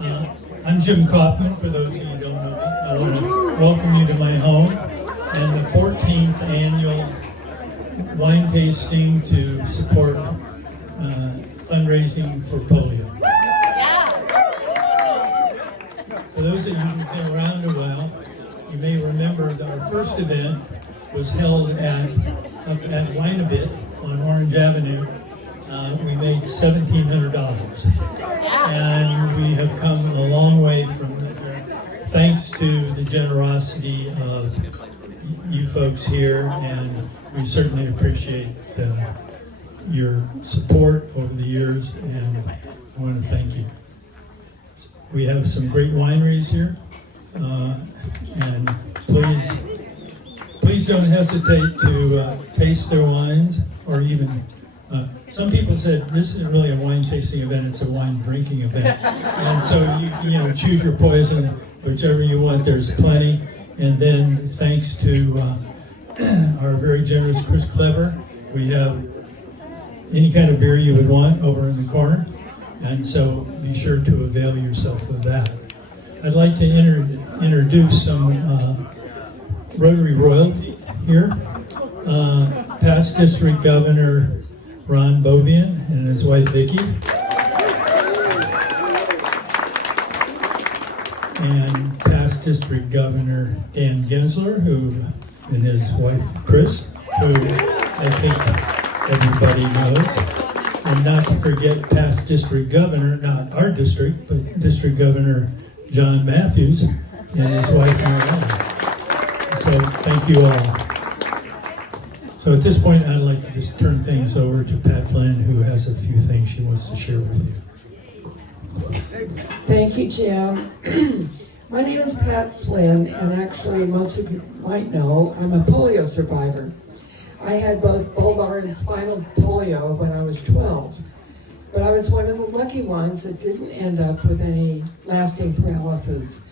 I'm Jim Kaufman, for those of you who don't know me. I want to welcome you to my home and the 14th annual wine tasting to support fundraising for polio. For those of you who've been around a while, you may remember that our first event was held up at Winetabit on Orange Avenue. We made $1,700. And we have come a long way from there, thanks to the generosity of you folks here, and we certainly appreciate your support over the years, and I want to thank you. We have some great wineries here, and please don't hesitate to taste their wines, or even some people said this isn't really a wine tasting event, it's a wine drinking event. And so you know, choose your poison, whichever you want, there's plenty. And then thanks to our very generous Chris Kleber, we have any kind of beer you would want over in the corner. And so be sure to avail yourself of that. I'd like to introduce some Rotary royalty here. Past District Governor Ron Bobian and his wife Vicki, and past District Governor Dan Gensler, and his wife Chris, who I think everybody knows, and not to forget past District Governor, not our district, but District Governor John Matthews and his wife Mariana. So thank you all. So at this point, I'd like to just turn things over to Pat Flynn, who has a few things she wants to share with you. Thank you, Jim. My name is Pat Flynn, and actually, most of you might know, I'm a polio survivor. I had both bulbar and spinal polio when I was 12, but I was one of the lucky ones that didn't end up with any lasting paralysis.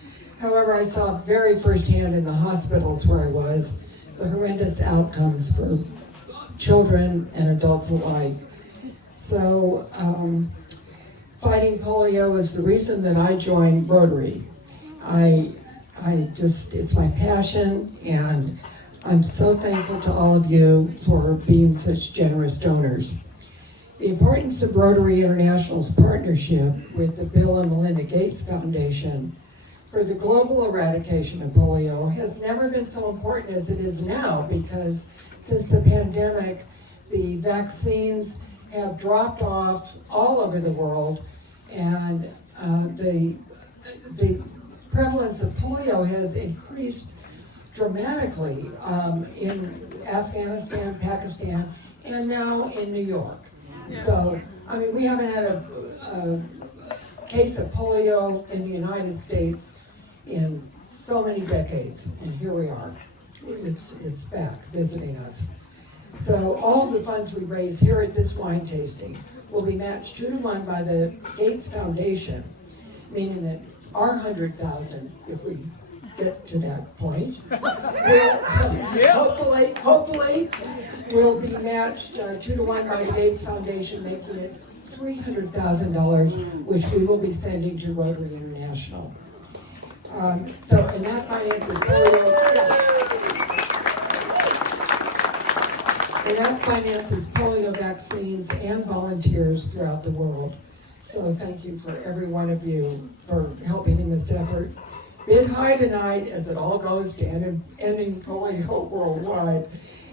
However, I saw very firsthand in the hospitals where I was the horrendous outcomes for children and adults alike. So fighting polio is the reason that I joined Rotary. It's my passion, and I'm so thankful to all of you for being such generous donors. The importance of Rotary International's partnership with the Bill and Melinda Gates Foundation for the global eradication of polio has never been so important as it is now, because since the pandemic, the vaccines have dropped off all over the world, and the prevalence of polio has increased dramatically in Afghanistan, Pakistan, and now in New York. So, I mean, we haven't had a case of polio in the United States in so many decades, and here we are. It's back visiting us. So all of the funds we raise here at this wine tasting will be matched 2-to-1 by the Gates Foundation, meaning that our $100,000, if we get to that point, will hopefully will be matched 2-to-1 by the Gates Foundation, making it $300,000, which we will be sending to Rotary International. And that finances polio vaccines and volunteers throughout the world. So thank you for every one of you for helping in this effort. Bid high tonight as it all goes to ending polio worldwide.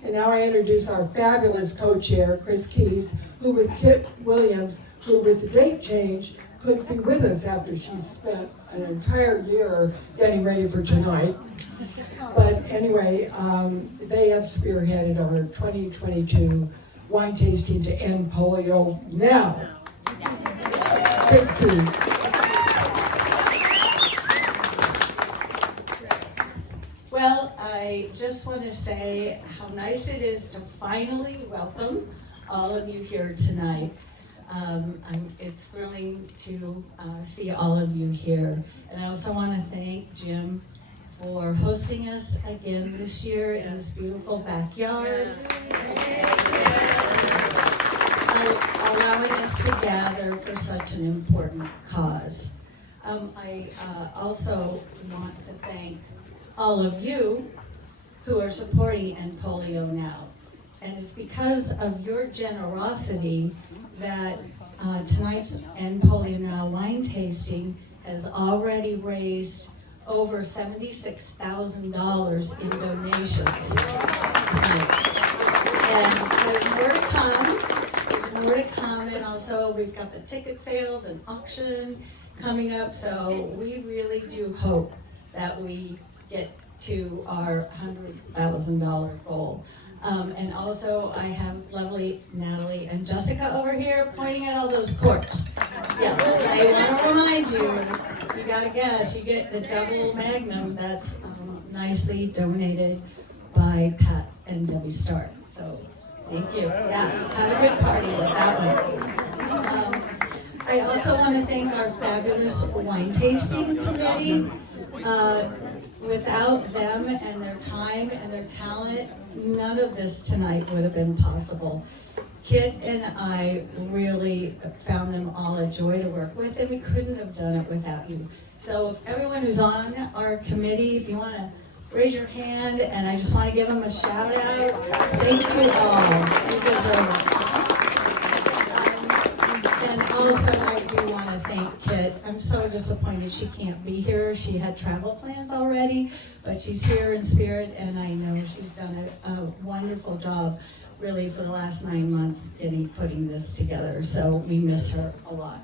And now I introduce our fabulous co-chair, Chris Keys, who with Kit Williams, who with the date change, couldn't be with us after she spent an entire year getting ready for tonight. But anyway, they have spearheaded our 2022 wine tasting to end polio now. Chris Keys. Well, I just want to say how nice it is to finally welcome all of you here tonight. It's thrilling to see all of you here. And I also want to thank Jim for hosting us again this year in this beautiful backyard. Allowing us to gather for such an important cause. I also want to thank all of you who are supporting End Polio Now. And it's because of your generosity that tonight's End Polio Now wine tasting has already raised over $76,000 in donations tonight. And there's more to come. There's more to come, and also we've got the ticket sales and auction coming up, so we really do hope that we get to our $100,000 goal. And also, I have lovely Natalie and Jessica over here pointing at all those corks. Yeah, I want to remind you, you gotta guess, you get the double magnum that's nicely donated by Pat and Debbie Stark. So, thank you. Yeah, have a good party with that one. I also want to thank our fabulous wine tasting committee. Without them and their time and their talent, none of this tonight would have been possible. Kit and I really found them all a joy to work with, and we couldn't have done it without you. So if everyone who's on our committee, if you want to raise your hand, and I just want to give them a shout out. Thank you all. You deserve it. And also, I do want to thank Kit. I'm so disappointed she can't be here. She had travel plans already, but she's here in spirit, and I know she's done a wonderful job, really, for the last 9 months putting this together. So we miss her a lot.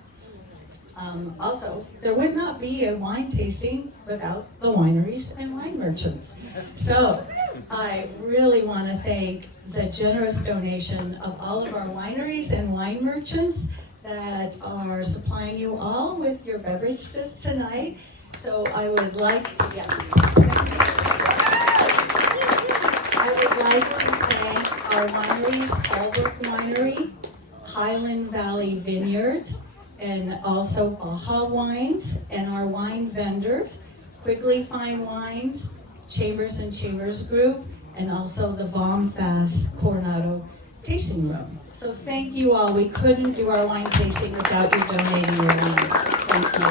Also, there would not be a wine tasting without the wineries and wine merchants. So I really want to thank the generous donation of all of our wineries and wine merchants that are supplying you all with your beverages tonight. So I would like to, I would like to thank our wineries, Fallbrook Winery, Highland Valley Vineyards, and also Baja Wines, and our wine vendors, Quigley Fine Wines, Chambers and Chambers Group, and also the VomFast Coronado Tasting Room. So thank you all. We couldn't do our wine tasting without you donating your wines. Thank you.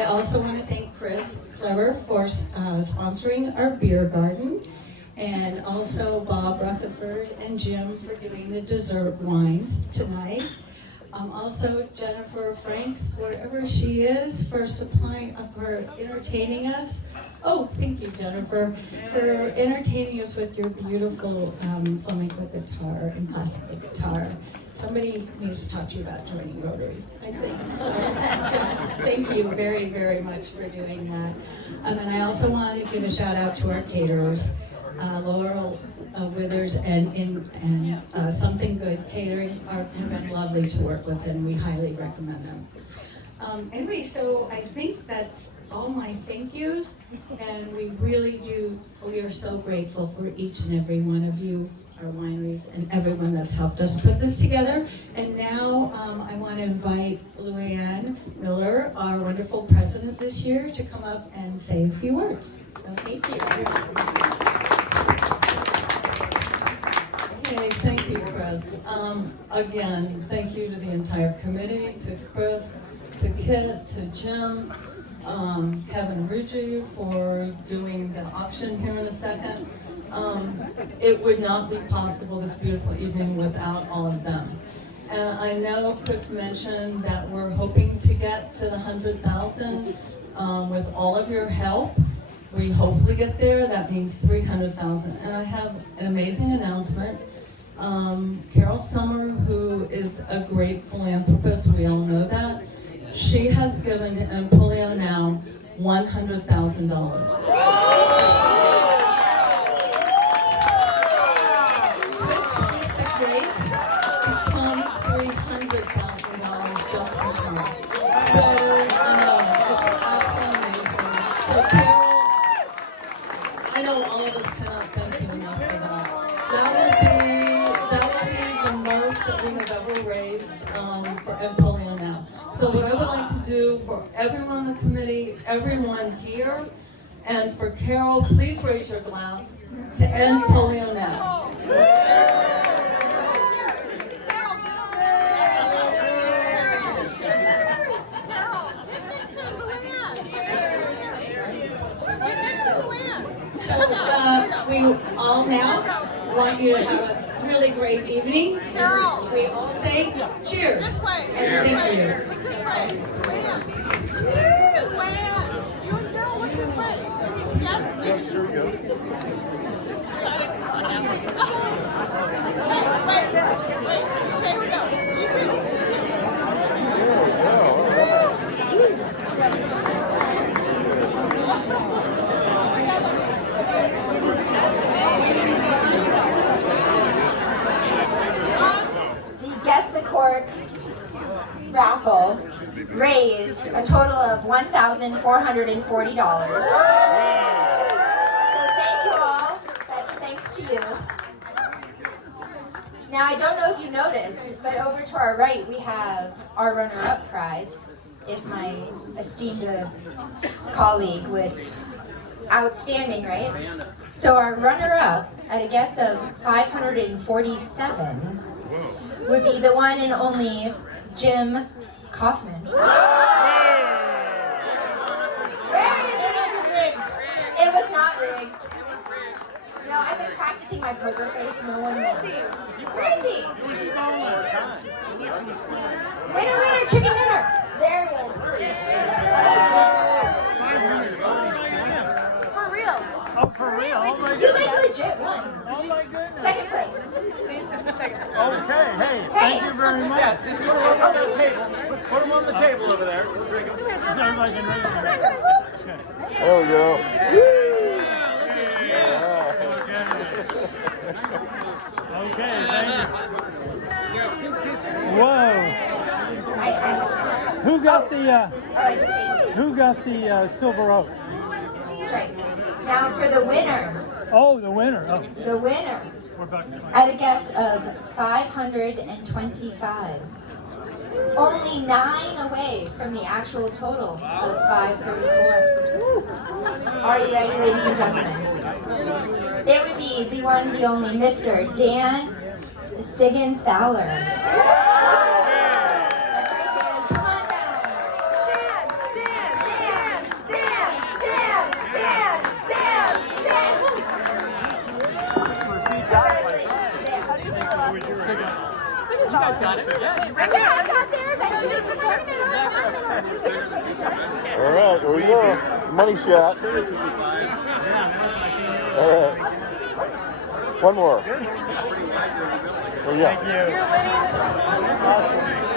I also want to thank Chris Clever for sponsoring our beer garden, and also Bob Rutherford and Jim for doing the dessert wines tonight. Also Jennifer Franks, wherever she is, for for entertaining us. Oh, thank you, Jennifer, for entertaining us with your beautiful flamenco guitar and classical guitar. Somebody needs to talk to you about joining Rotary, I think. So, thank you very, very much for doing that. And I also wanted to give a shout out to our caterers, Laurel Withers and Something Good Catering have been lovely to work with, and we highly recommend them. Anyway, so I think that's all my thank yous, and we are so grateful for each and every one of you, our wineries, and everyone that's helped us put this together. And now I want to invite Luann Miller, our wonderful president this year, to come up and say a few words. So thank you. Okay, thank you, Chris. Again, thank you to the entire committee, to Chris, to Kit, to Jim, Kevin Ricci for doing the auction here in a second. It would not be possible this beautiful evening without all of them. And I know Chris mentioned that we're hoping to get to the 100,000 with all of your help. We hopefully get there. That means 300,000. And I have an amazing announcement. Carol Summer, who is a great philanthropist, we all know that, she has given to End Polio Now $100,000. Which with the grades becomes $300,000 just for Carol. So, it's absolutely amazing. So Carol, I know all of us cannot thank you enough for that. That will be the most that we have ever raised for End Polio Now. So what I would like to do for everyone on the committee, everyone here, and for Carol, please raise your glass to End Polio Now. So we all now want you to have a really great evening. And we all say cheers and thank you. Guess the Cork raffle raised a total of $1,440. So thank you all. That's a thanks to you. Now I don't know if you noticed, but over to our right we have our runner-up prize. If my esteemed colleague would, outstanding, right? So our runner-up at a guess of 547 would be the one and only Jim Kaufman. Where is he? It was not rigged. No, I've been practicing my poker face. No one knows. Where is he? Winner, winner, chicken dinner. There he is. For real. Oh, for real? Oh my You like legit won. Oh my goodness. Second place. Okay, hey, thank you very much. Yeah, just put them on the table. Put them on the table over there. We'll drink them. Everybody can raise their hand. There we go. Okay, thank you. Whoa. Who got the who got the silver oak? That's right. Now for the winner. Oh, the winner. Oh, The winner. we're back to At a guess of 525. Only 9 away from the actual total of 534. Are you ready, ladies and gentlemen? It would be the one, the only Mr. Dan Siegenthaler. That's right, Dan. Come on down. Dan. Congratulations to Dan. You guys got it. Yeah, I got there eventually. Come on in the middle. Come on in the middle. You get a picture. All right, here we go. Money shot. All right. One more. There we go. Thank you. Awesome.